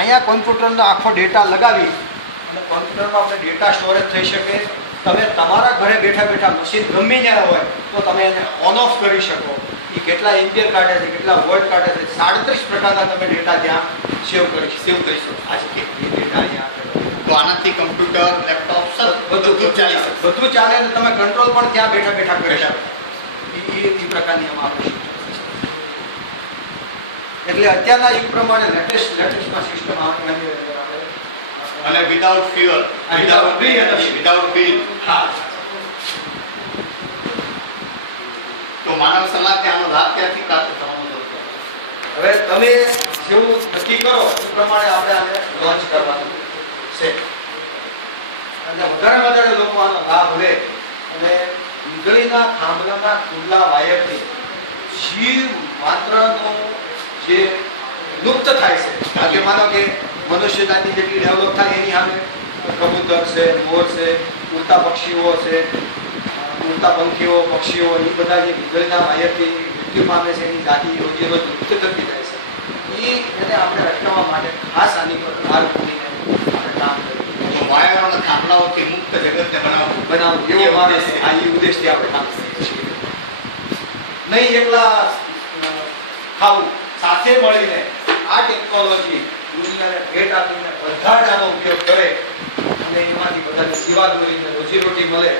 અહીંયા કોમ્પ્યુટરનો આખો ડેટા લગાવી અને કોમ્પ્યુટરમાં આપણે ડેટા સ્ટોરેજ થઈ શકે. તમે તમારા ઘરે બેઠા બેઠા મશીન ગમે ત્યાં હોય તો તમે એને ઓન ઓફ કરી શકો. એ કેટલા એમ્પિયર કાઢે છે, કેટલા વોલ્ટ કાઢે છે, 37 પ્રકારના તમે ડેટા ત્યાં સેવ કરી શકો. આજે એ ડેટા અહીંયા તો આનાથી કમ્પ્યુટર, લેપટોપ બધું ચાલે છે. બધું ચાલે અને તમે કંટ્રોલ પણ ત્યાં બેઠા બેઠા કરી શકો. એ પ્રકારની આમાં આપણે એટલે અત્યારના યુગ પ્રમાણે લેટેસ્ટમાં સિસ્ટમ આવે અને વિધાઉટ ફ્યુઅલ, વિધાઉટ બિલ. હા. તો માનવ સમાજ આનો લાભ ક્યાંથી પ્રાપ્ત થવાનો છે? હવે તમે જેવું નક્કી કરો એ પ્રમાણે આપણે આને લોન્ચ કરવાનું છે અને વધારે લોકો આનો લાભ લે અને વીજળીના થાંભલાના ખુલ્લા વાયરથી જીવ માત્રનો જે લુપ્ત થાય છે. આજે માનો કે મનુષ્ય જાતિ જેટલી ડેવલપ થાય એની સામે કબૂતર છે, મોર છે, ઉડતા પક્ષીઓ છે, ઉડતા પંખીઓ, પક્ષીઓ એ બધા જે વીજળીના વાયરથી મૃત્યુ પામે છે એની જાતિ રોજે રોજ લુપ્ત થતી જાય છે. એને આપણે અટકાવવા માટે ખાસ આની પર ભાર મૂકીને આપણે કામ કરીએ. તો વાયર અને થાંભલાઓથી મુક્ત જગતને બનાવવું એવો મારે આ એ ઉદ્દેશથી આપણે કામ કરીએ છીએ. નહીં એકલા ખાવું, સાથે મળીને આ ટેકનોલોજી દુનિયાને ભેટ આપીને બધા જ આનો ઉપયોગ કરે અને એમાંથી બધાને સેવા દોરીને રોજીરોટી મળે,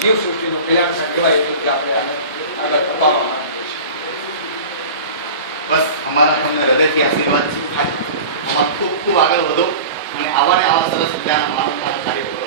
જીવ સૃષ્ટિનું કલ્યાણ કહેવાય એ રીતે આપણે આને આગળ ધપાવવા માંગીએ છીએ. બસ અમારા તમને હૃદયથી આશીર્વાદ છે. આમાં ખૂબ આગળ વધો અને આવા ને આવા સરસ મજાના કાર્યો કરો.